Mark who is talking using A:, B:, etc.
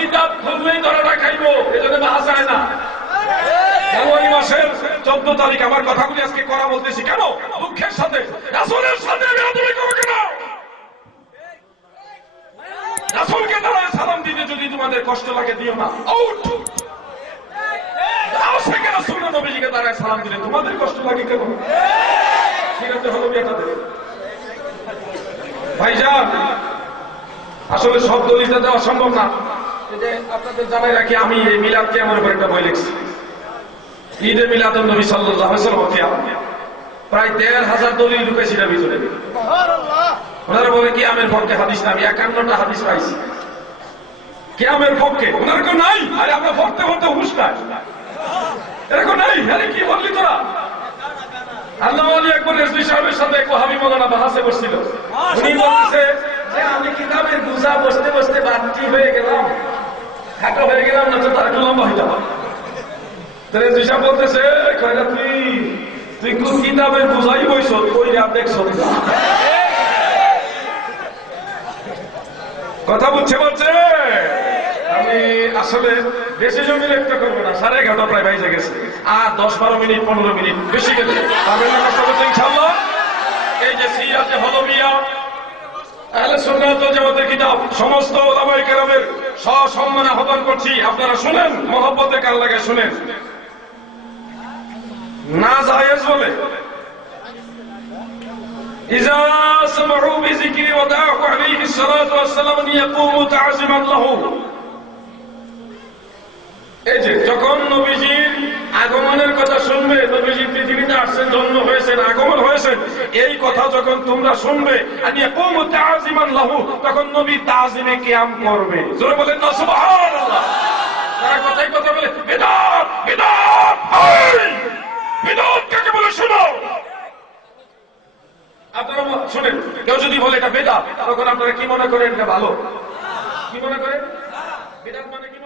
A: কিতাব খুললেই ধরাটা খাইবো, এজন্য বাহাস হয় না। চোদ্দ তারিখ, আমার কথাগুলি আজকে করা বলতেছি। কেন? দুঃখের সাথে। সালাম দিতে যদি তোমাদের কষ্ট লাগে, দিও না। সালাম দিলে। তোমাদের কষ্ট লাগে কেন? ঠিক আছে, হলো ভাইজান, আসলে সব দলিলটা দেওয়া সম্ভব না। যে আমি না পক্ষে? ওনার কেউ নাই? আরে, আমরা এরকম নাই? আরে, কি বললি তোরা? আল্লাহ আলী কিতাবের বুঝা বসতে বসতে খাটো হয়ে গেলাম না, তো তার একটু লম্বা বলতেছে তুই? তুই কোন বুঝাই বইছ? ওই দেখছ কথা বুঝছে বলছে? আমি আসলে বেশি জমি একটা করব না, সাড়ে এগারোটা প্রায় বাইজে গেছে। আর দশ, বারো মিনিট, পনেরো মিনিট বেশি গেলে পাবেন না ইনশাল্লাহ এই যে সিয়াতে হলমিয়া আহলে সুন্নাত জামাতের কিতাব, সমস্ত ওলামায়ে কেরামের সসম্মানে আহ্বান করছি আপনারা শুনেন মহব্বতে কান লাগে শুনেন না জায়েজ বলে إذا سمعوا بذكر وداعوا عليه الصلاة والسلام أن يقوموا تعزما له এই যে যখন নবীজির আগমনের কথা শুনবে নবীজি পৃথিবীতে আসছেন জন্ম হয়েছেন আগমন হয়েছেন এই কথা যখন তোমরা শুনবে তখন নবী তাজিমে কিয়াম করবে। আপনারা শুনেন, কেউ যদি বলে এটা বেদা তখন আপনারা কি মনে করেন এটা ভালো? কি মনে করেন? বেদাত মানে কি